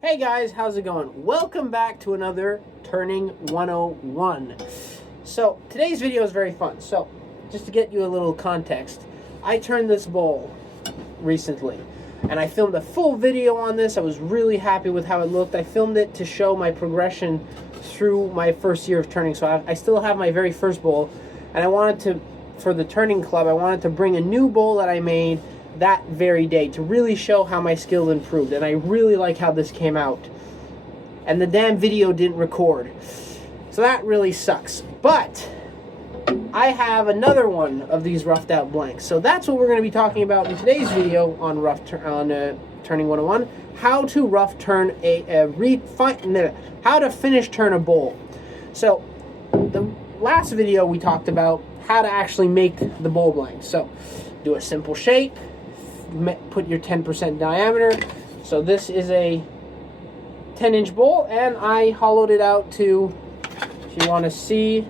Hey guys, how's it going? Welcome back to another Turning 101. So today's video is very fun. So just to get you a little context, I turned this bowl recently and I filmed a full video on this. I was really happy with how it looked. I filmed it to show my progression through my first year of turning. So I still have my very first bowl, and I wanted to, for the turning club, I wanted to bring a new bowl that I made that very day to really show how my skill improved. And I really like how this came out, and the damn video didn't record, so that really sucks. But I have another one of these roughed out blanks, so that's what we're going to be talking about in today's video on Turning 101: how to rough turn how to finish turn a bowl. So the last video we talked about how to actually make the bowl blank. So do a simple shape, put your 10% diameter. So this is a 10-inch bowl, and I hollowed it out to, if you want to see,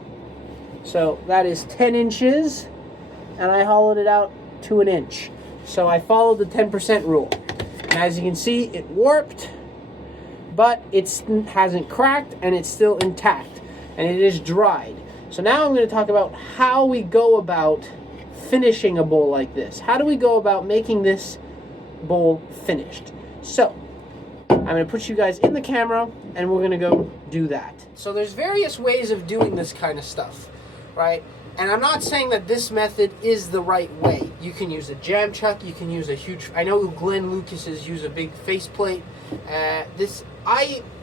so that is 10 inches, and I hollowed it out to 1 inch. So I followed the 10% rule, and as you can see, it warped, but it hasn't cracked, and it's still intact, and it is dried. So now I'm going to talk about how we go about finishing a bowl like this. How do we go about making this bowl finished? So I'm going to put you guys in the camera and we're going to go do that. So there's various ways of doing this kind of stuff, right? And I'm not saying that this method is the right way. You can use a jam chuck, you can use a huge, I know Glenn Lucas's use a big faceplate.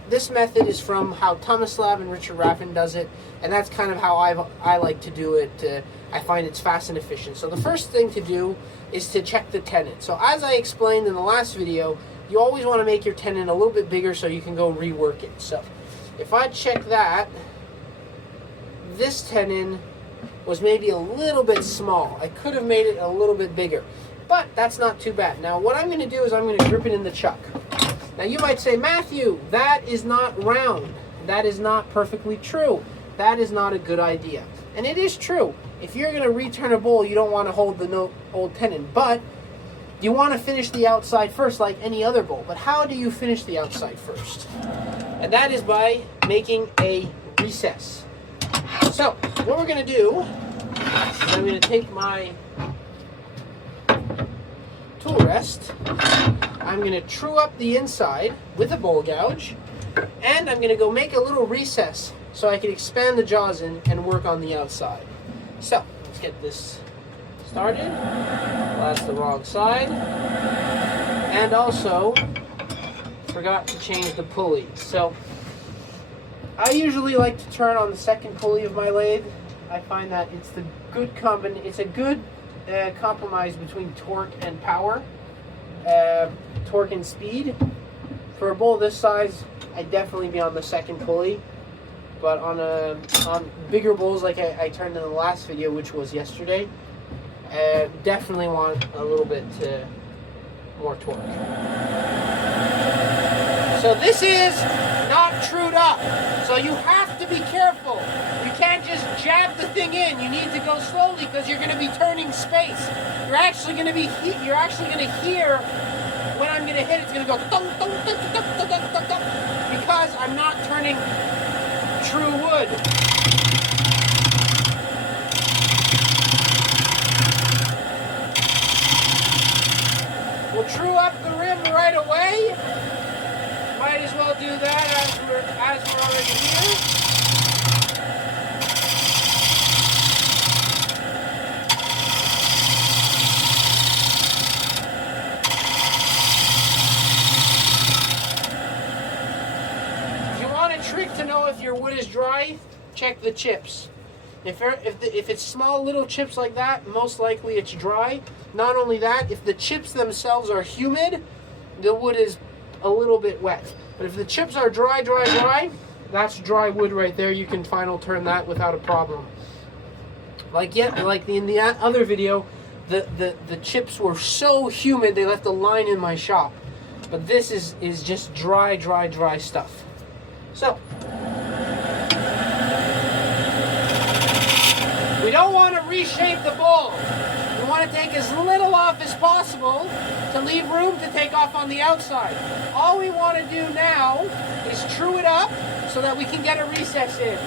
This method is from how Tomislav and Richard Raffin does it, and that's kind of how I like to do it. I find it's fast and efficient. So the first thing to do is to check the tenon. So as I explained in the last video, you always want to make your tenon a little bit bigger so you can go rework it. So if I check that, this tenon was maybe a little bit small. I could have made it a little bit bigger, but that's not too bad. Now what I'm going to do is I'm going to grip it in the chuck. Now you might say, Matthew, that is not round. That is not perfectly true. That is not a good idea. And it is true. If you're going to return a bowl, you don't want to hold the old tenon, but you want to finish the outside first like any other bowl. But how do you finish the outside first? And that is by making a recess. So what we're going to do is I'm going to take my tool rest. I'm going to true up the inside with a bowl gouge, and I'm going to go make a little recess so I can expand the jaws in and work on the outside. So let's get this started. Well, that's the wrong side. And also forgot to change the pulley. So I usually like to turn on the second pulley of my lathe. I find that it's the good it's a good compromise between torque and power. Torque and speed. For a bowl this size, I'd definitely be on the second pulley, but on bigger bowls like I turned in the last video, which was yesterday, definitely want a little bit more torque. So this is not trued up, so you have to be careful. You can't just jab the thing in. You need to go slowly because you're going to be turning space. You're actually going to hear when I'm going to hit, it's going to go dunk, dunk, dunk, dunk, dunk, dunk, dunk, dunk, because I'm not turning true wood. We'll true up the rim right away. Might as well do that as we're already here. Trick to know if your wood is dry, check the chips. If it's small little chips like that, most likely it's dry. Not only that, if the chips themselves are humid, the wood is a little bit wet. But if the chips are dry, that's dry wood right there. You can final turn that without a problem. Like in the other video, the chips were so humid they left a line in my shop. But this is just dry stuff. So, we don't want to reshape the bowl. We want to take as little off as possible to leave room to take off on the outside. All we want to do now true it up so that we can get a recess in.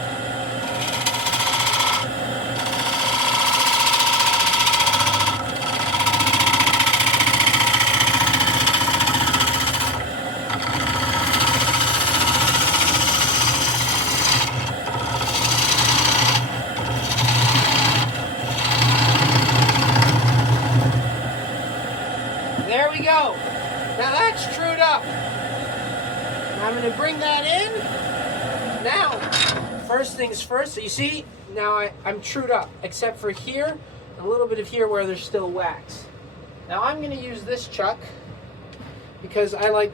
There we go. Now that's trued up. I'm going to bring that in. Now, first things first. So you see, now I'm trued up, except for here, a little bit of here where there's still wax. Now I'm going to use this chuck because I like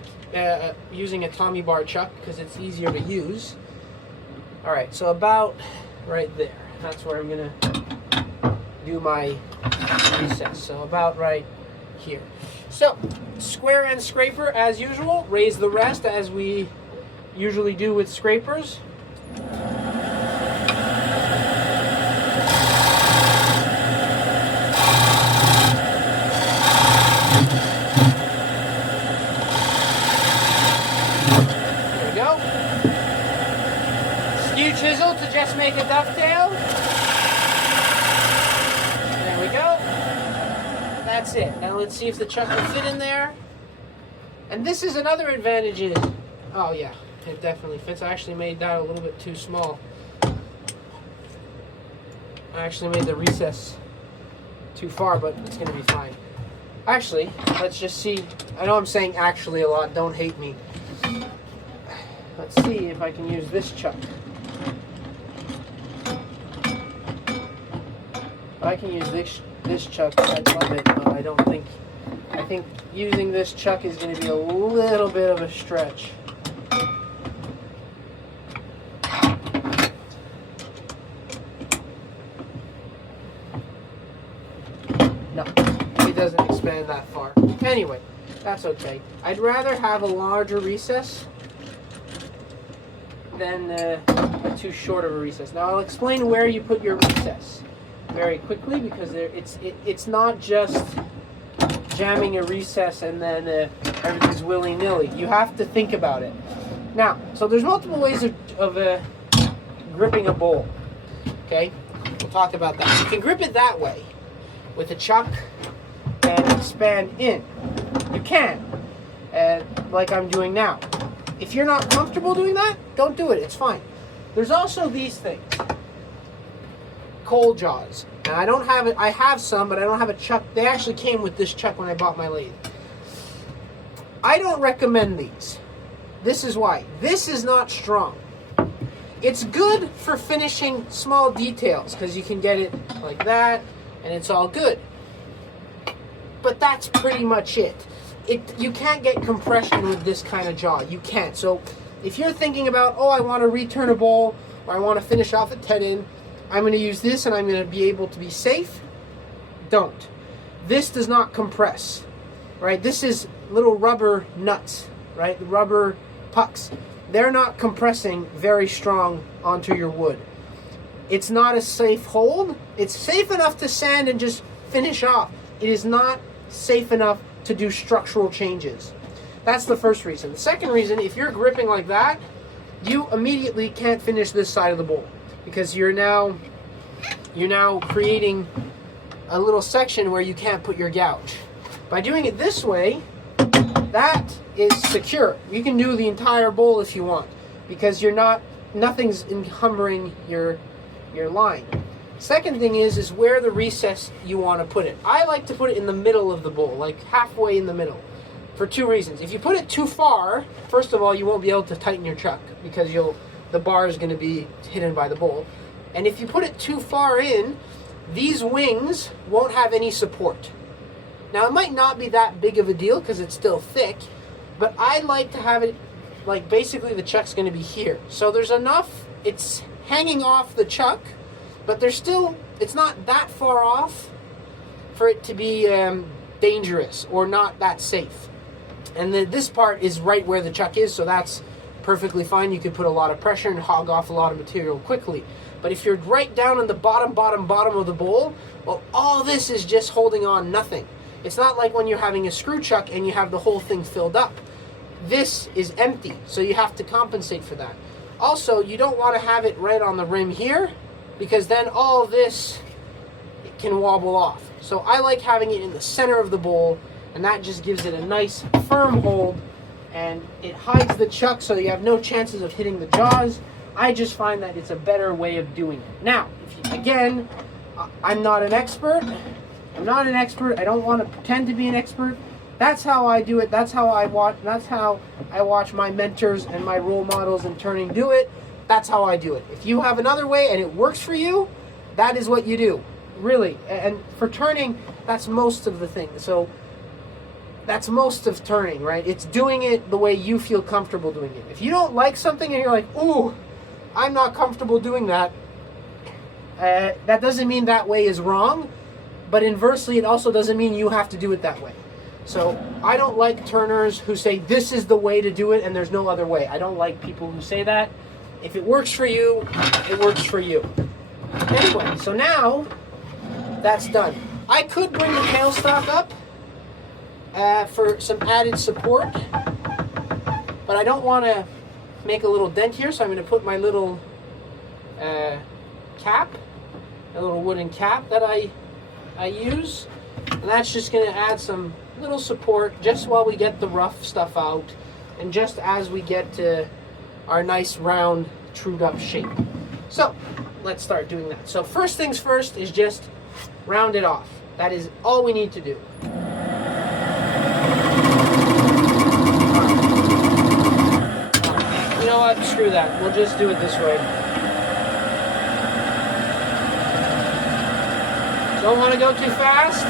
using a Tommy bar chuck because it's easier to use. All right, so about right there. That's where I'm going to do my recess. So about right here. So, square end scraper as usual, raise the rest as we usually do with scrapers. There we go. Skew chisel to just make a dovetail. There we go. That's it. Now let's see if the chuck will fit in there. And this is another advantage is, oh yeah, it definitely fits. I actually made that a little bit too small. I actually made the recess too far, but it's going to be fine. Actually, let's just see. I know I'm saying actually a lot. Don't hate me. Let's see if I can use this chuck. I can use this chuck. I'd love it, but I don't think. I think using this chuck is going to be a little bit of a stretch. No, it doesn't expand that far. Anyway, that's okay. I'd rather have a larger recess than a too short of a recess. Now I'll explain where you put your recess very quickly because it's not just jamming a recess and then everything's willy-nilly. You have to think about it. Now, so there's multiple ways of gripping a bowl. Okay, we'll talk about that. You can grip it that way with a chuck and expand in. You can, like I'm doing now. If you're not comfortable doing that, don't do it. It's fine. There's also these things. Coal jaws. And I don't have it. I have some, but I don't have a chuck. They actually came with this chuck when I bought my lathe. I don't recommend these. This is why. This is not strong. It's good for finishing small details because you can get it like that and it's all good. But that's pretty much it. You can't get compression with this kind of jaw. You can't. So if you're thinking about, oh, I want to return a bowl or I want to finish off a 10-in, I'm going to use this and I'm going to be able to be safe. Don't. This does not compress, right? This is little rubber nuts, right? Rubber pucks. They're not compressing very strong onto your wood. It's not a safe hold. It's safe enough to sand and just finish off. It is not safe enough to do structural changes. That's the first reason. The second reason, if you're gripping like that, you immediately can't finish this side of the bowl because you're now creating a little section where you can't put your gouge. By doing it this way, that is secure. You can do the entire bowl if you want because nothing's encumbering your line. Second thing is where the recess you want to put it. I like to put it in the middle of the bowl, like halfway in the middle, for two reasons. If you put it too far, first of all, you won't be able to tighten your chuck because the bar is going to be hidden by the bowl. And if you put it too far in, these wings won't have any support. Now, it might not be that big of a deal because it's still thick, but I like to have it, like basically the chuck's going to be here. So there's enough, it's hanging off the chuck, but it's not that far off for it to be dangerous or not that safe. And this part is right where the chuck is, so that's perfectly fine. You can put a lot of pressure and hog off a lot of material quickly. But if you're right down in the bottom of the bowl, well, all this is just holding on nothing. It's not like when you're having a screw chuck and you have the whole thing filled up. this is empty, so you have to compensate for that. Also, you don't want to have it right on the rim here, because then all this can wobble off. So I like having it in the center of the bowl, and that just gives it a nice firm hold, and it hides the chuck so you have no chances of hitting the jaws. I just find that it's a better way of doing it. Now, again, I'm not an expert. I'm not an expert. I don't want to pretend to be an expert. That's how I do it. That's how I watch my mentors and my role models in turning do it. That's how I do it. If you have another way and it works for you, that is what you do. Really. And for turning, that's most of the thing. So that's most of turning, right? It's doing it the way you feel comfortable doing it. If you don't like something and you're like, ooh, I'm not comfortable doing that, that doesn't mean that way is wrong, but inversely, it also doesn't mean you have to do it that way. So I don't like turners who say this is the way to do it and there's no other way. I don't like people who say that. If it works for you, it works for you. Anyway, so now that's done. I could bring the tailstock up for some added support, but I don't want to make a little dent here, so I'm going to put my little cap, a little wooden cap that I use, and that's just going to add some little support just while we get the rough stuff out, and just as we get to our nice round trued up shape. So let's start doing that. So first things first is just round it off. That is all we need to do. You know what? Screw that. We'll just do it this way. Don't want to go too fast.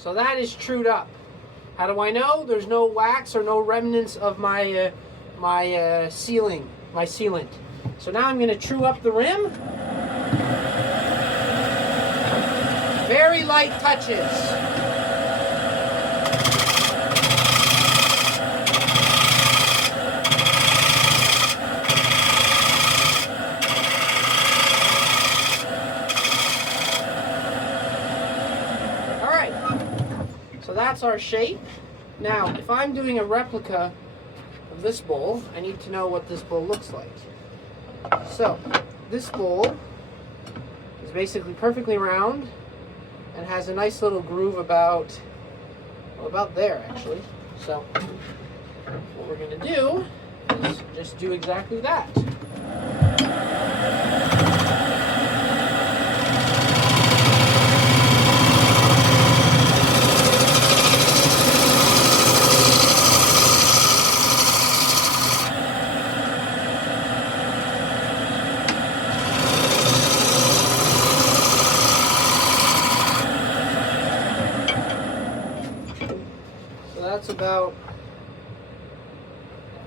So that is trued up. How do I know? There's no wax or no remnants of my sealant. So now I'm going to true up the rim. Very light touches. So that's our shape. Now, if I'm doing a replica of this bowl, I need to know what this bowl looks like. So, this bowl is basically perfectly round and has a nice little groove about there, actually. So, what we're going to do is just do exactly that.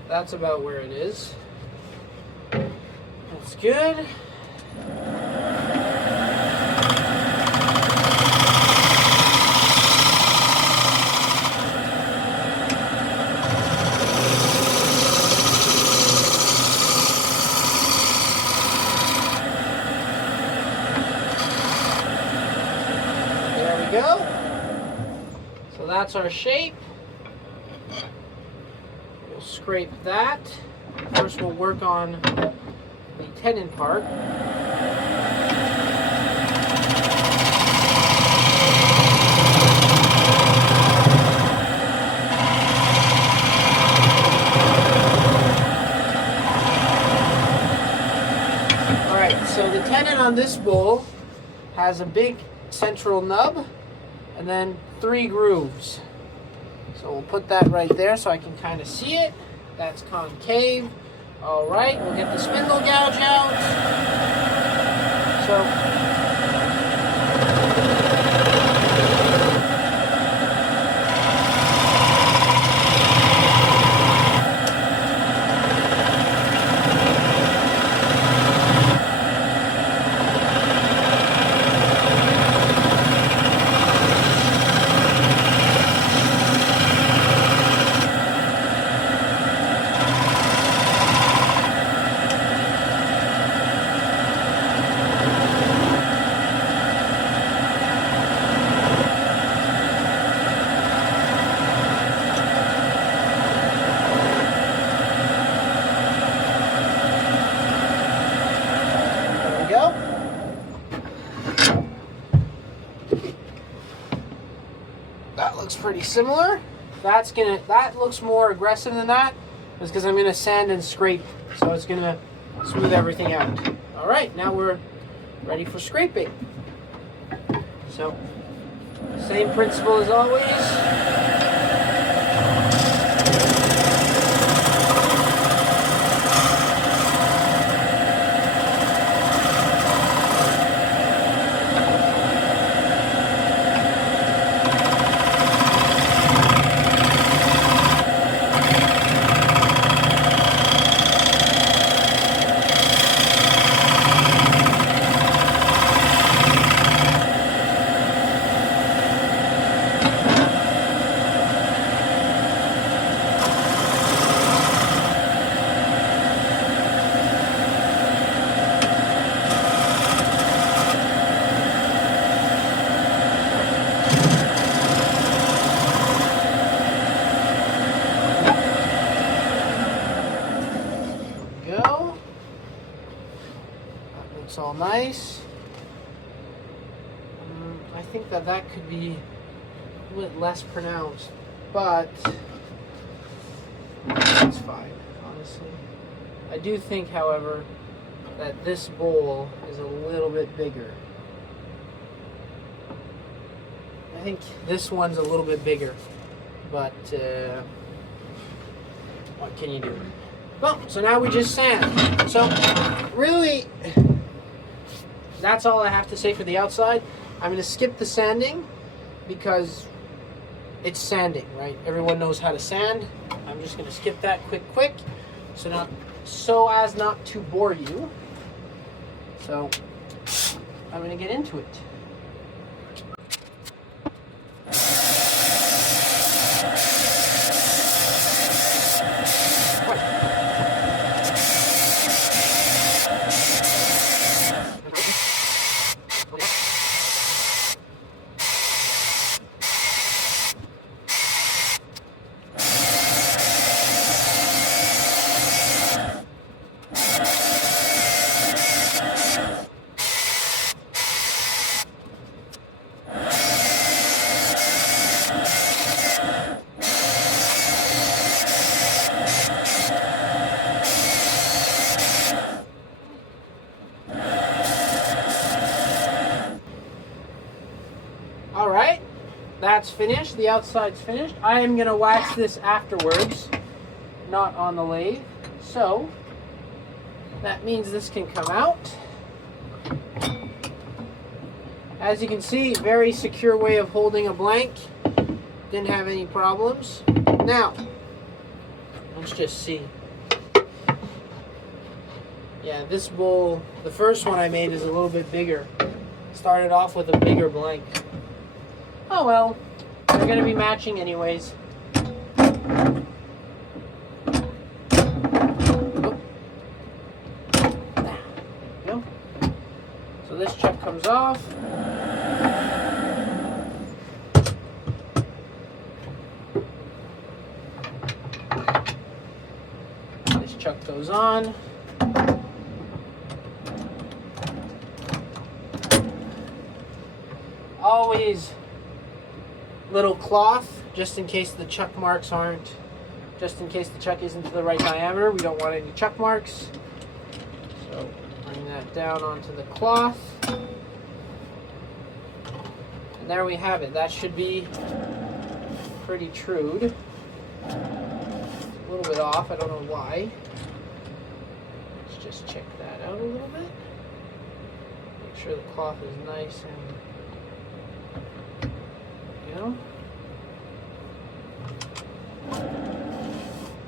That's about where it is. That's good. There we go. So that's our shape. Scrape that. First we'll work on the tenon part. on this bowl has a big central nub and then 3 grooves. So we'll put that right there so I can kind of see it. That's concave. All right, we'll get the spindle gouge out. So that looks pretty similar. That looks more aggressive than that. That's because I'm gonna sand and scrape, so it's gonna smooth everything out. All right, now we're ready for scraping. So, same principle as always. Looks all nice. I think that could be a bit less pronounced, but it's fine, honestly. I do think, however, that this bowl is a little bit bigger. I think this one's a little bit bigger, but what can you do? Well, so now we just sand. So really, that's all I have to say for the outside. I'm going to skip the sanding because it's sanding, right? Everyone knows how to sand. I'm just going to skip that quick, so as not to bore you. So I'm going to get into it. Alright, that's finished. The outside's finished. I am going to wax this afterwards, not on the lathe. So, that means this can come out. As you can see, very secure way of holding a blank. Didn't have any problems. Now, let's just see. Yeah, this bowl, the first one I made is a little bit bigger. Started off with a bigger blank. Oh well, they're going to be matching anyways. Oh. There we go. So this chuck comes off. This chuck goes on. Always little cloth, just in case the chuck marks aren't, just in case the chuck isn't to the right diameter. We don't want any chuck marks. So bring that down onto the cloth. And there we have it. That should be pretty trued. It's a little bit off, I don't know why. Let's just check that out a little bit. Make sure the cloth is nice and, you know.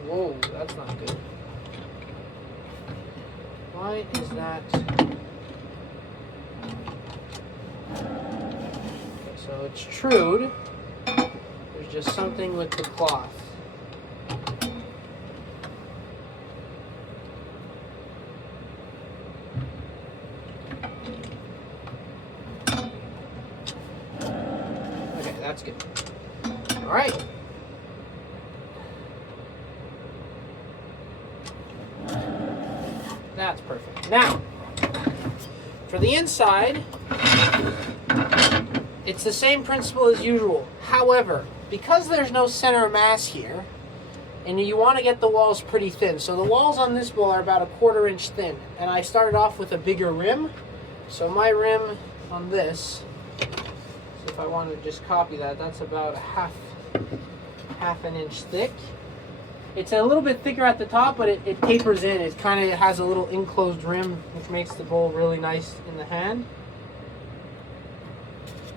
Whoa, that's not good. Why is that? Okay, so it's trued. There's just something with the cloth. Okay, that's good. All right. That's perfect. Now, for the inside, it's the same principle as usual. However, because there's no center of mass here, and you want to get the walls pretty thin. So the walls on this bowl are about a 1/4 inch thin. And I started off with a bigger rim. So my rim on this, so if I want to just copy that, that's about a half an inch thick. It's a little bit thicker at the top, but it tapers in. It kind of has a little enclosed rim, which makes the bowl really nice in the hand.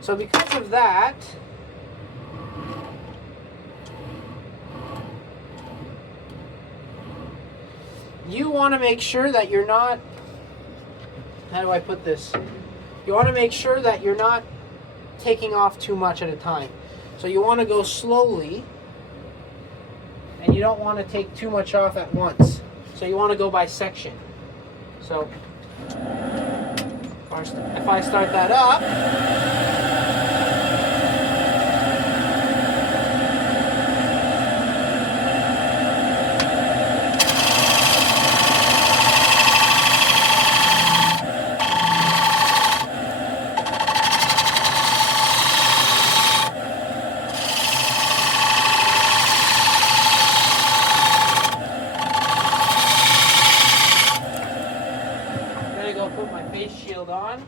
So because of that, you want to make sure that you're not, how do I put this? You want to make sure that you're not taking off too much at a time. So you want to go slowly, and you don't want to take too much off at once. So you want to go by section. So if I start that up, put my face shield on.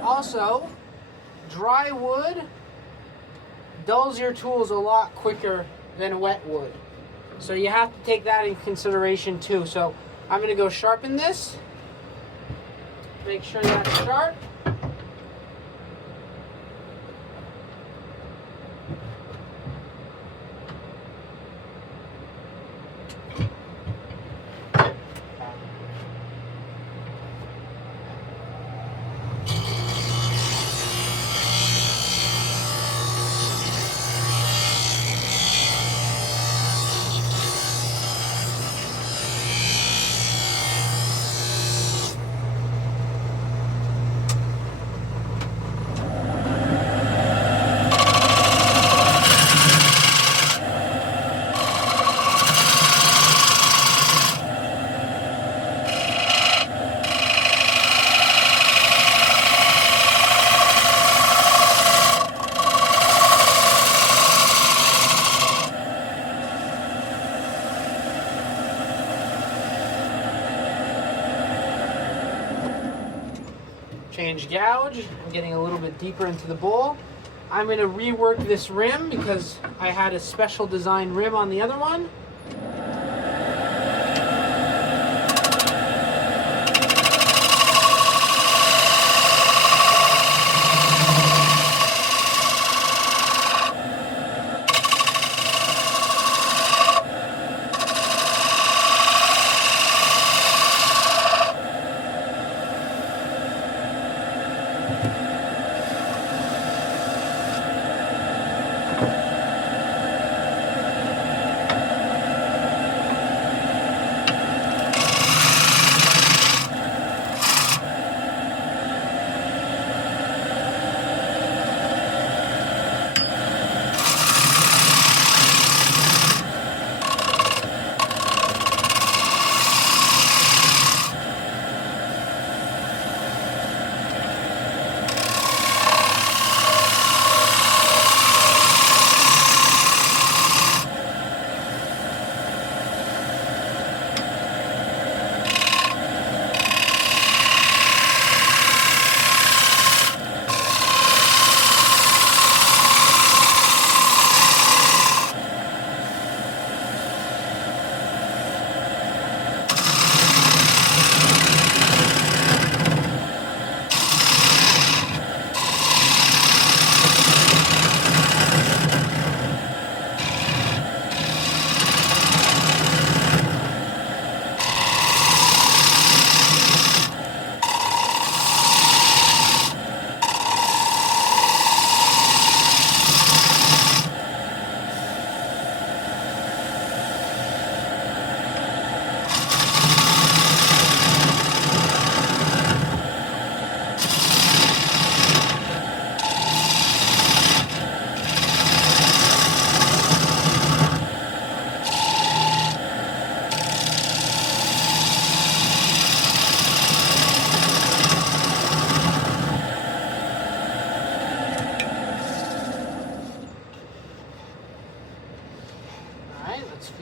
Also, dry wood dulls your tools a lot quicker than wet wood. So you have to take that in consideration too. So I'm going to go sharpen this. Make sure that's sharp. change gouge. I'm getting a little bit deeper into the bowl. I'm going to rework this rim because I had a special designed rim on the other one.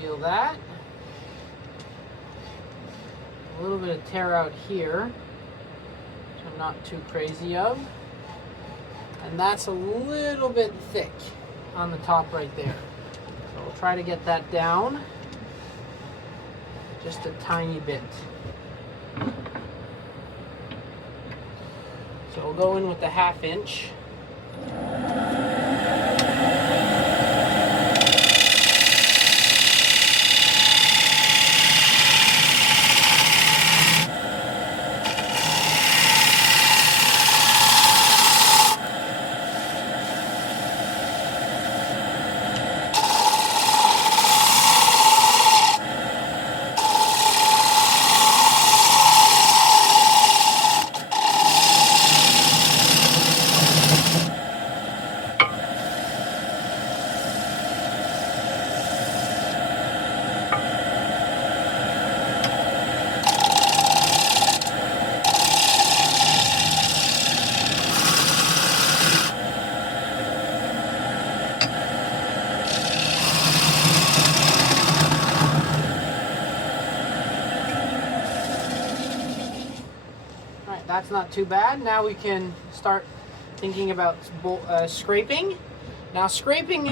Feel that. A little bit of tear out here, which I'm not too crazy of. And that's a little bit thick on the top right there. So we'll try to get that down just a tiny bit. So we'll go in with the 1/2 inch. That's not too bad. Now we can start thinking about scraping. Now scraping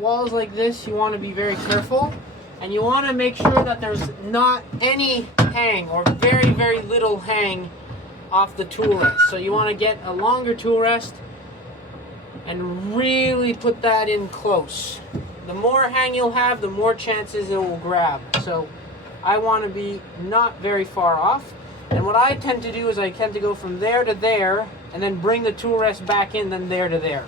walls like this, you want to be very careful, and you want to make sure that there's not any hang or very, very little hang off the tool rest. So you want to get a longer tool rest and really put that in close. The more hang you'll have, the more chances it will grab. So I want to be not very far off. And what I tend to do is I tend to go from there to there and then bring the tool rest back in, then there to there.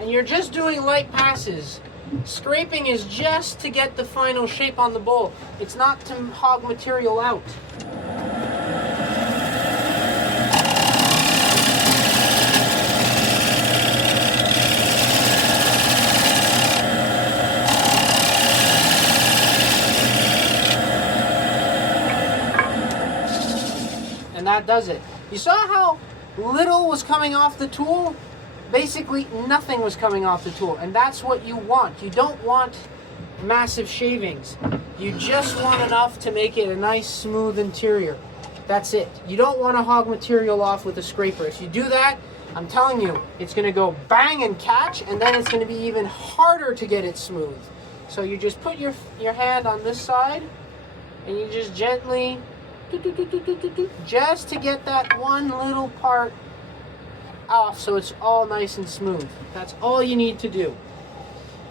And you're just doing light passes. Scraping is just to get the final shape on the bowl. It's not to hog material out. That does it. You saw how little was coming off the tool, basically nothing was coming off the tool. And that's what you want. You don't want massive shavings. You just want enough to make it a nice smooth interior. That's it. You don't want to hog material off with a scraper. If you do that, I'm telling you, it's going to go bang and catch, and then it's going to be even harder to get it smooth. So you just put your hand on this side, and you just gently, just to get that one little part off so it's all nice and smooth. That's all you need to do.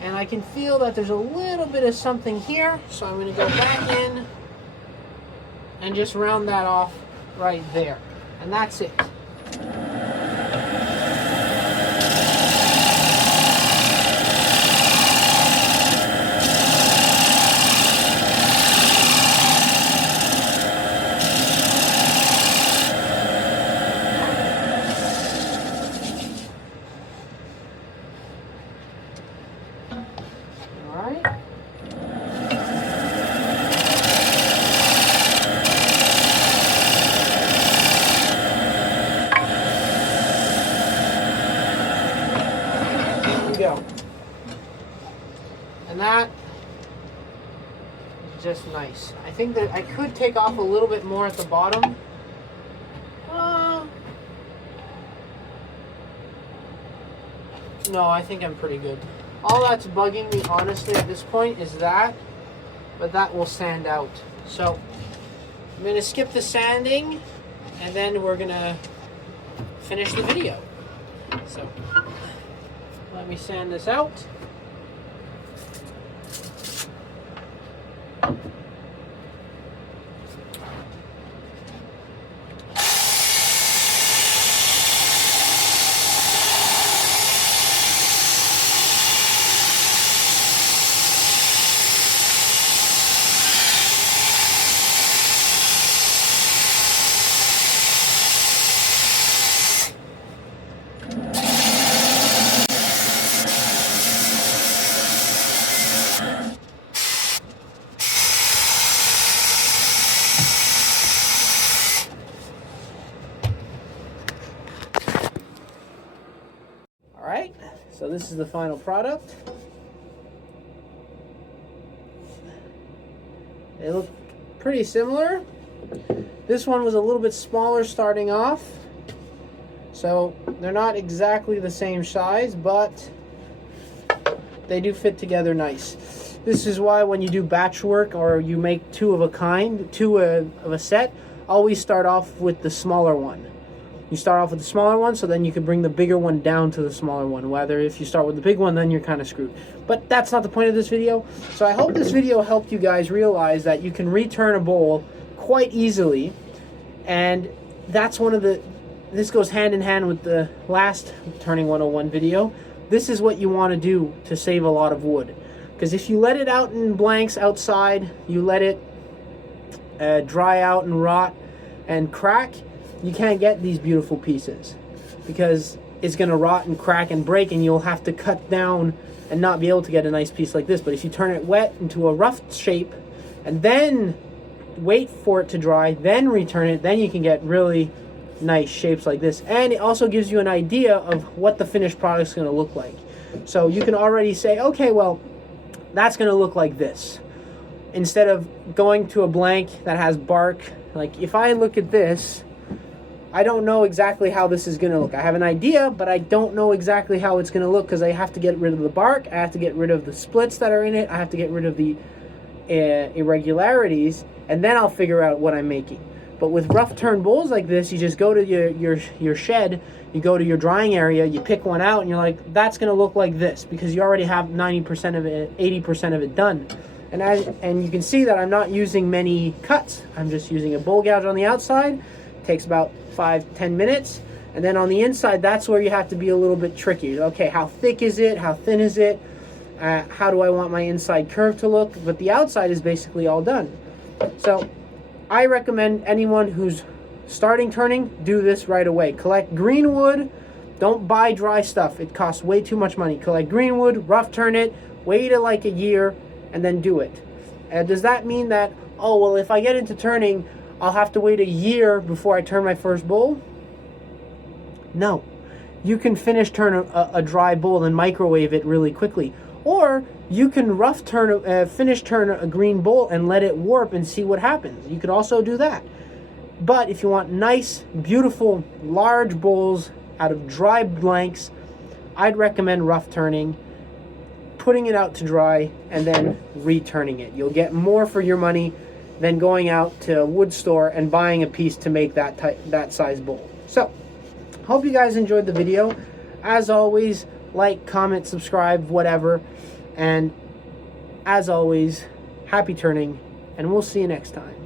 And I can feel that there's a little bit of something here, so I'm going to go back in and just round that off right there. And that's it. Go. And that is just nice. I think that I could take off a little bit more at the bottom. No, I think I'm pretty good. All that's bugging me, honestly, at this point is that, but that will sand out. So I'm going to skip the sanding, and then we're going to finish the video. So let me sand this out. Alright, so this is the final product. They look pretty similar. This one was a little bit smaller starting off, so they're not exactly the same size, but they do fit together nice. This is why when you do batch work or you make two of a set, always start off with the smaller one. You start off with the smaller one, so then you can bring the bigger one down to the smaller one. Whether if you start with the big one, then you're kind of screwed. But that's not the point of this video. So I hope this video helped you guys realize that you can return a bowl quite easily. And that's one of the, this goes hand in hand with the last Turning 101 video. This is what you want to do to save a lot of wood. Because if you let it out in blanks outside, you let it dry out and rot and crack, you can't get these beautiful pieces because it's going to rot and crack and break, and you'll have to cut down and not be able to get a nice piece like this. But if you turn it wet into a rough shape and then wait for it to dry, then return it, then you can get really nice shapes like this. And it also gives you an idea of what the finished product is going to look like. So you can already say, okay, well, that's going to look like this. Instead of going to a blank that has bark, like if I look at this, I don't know exactly how this is going to look. I have an idea, but I don't know exactly how it's going to look because I have to get rid of the bark. I have to get rid of the splits that are in it. I have to get rid of the irregularities, and then I'll figure out what I'm making. But with rough turn bowls like this, you just go to your shed, you go to your drying area, you pick one out, and you're like, that's going to look like this because you already have 90% of it, 80% of it done. And you can see that I'm not using many cuts. I'm just using a bowl gouge on the outside. It takes about 5-10 minutes, and then on the inside, that's where you have to be a little bit tricky. Okay, how thick is it? How thin is it? How do I want my inside curve to look? But the outside is basically all done. So I recommend anyone who's starting turning, do this right away. Collect green wood. Don't buy dry stuff. It costs way too much money. Collect green wood, rough turn it, wait like a year, and then do it. Does that mean that, oh, well, if I get into turning, I'll have to wait a year before I turn my first bowl? No. You can finish turn a dry bowl and microwave it really quickly. Or you can finish turn a green bowl and let it warp and see what happens. You could also do that. But if you want nice, beautiful, large bowls out of dry blanks, I'd recommend rough turning, putting it out to dry, and then returning it. You'll get more for your money than going out to a wood store and buying a piece to make that size bowl. So, hope you guys enjoyed the video. As always, like, comment, subscribe, whatever. And as always, happy turning, and we'll see you next time.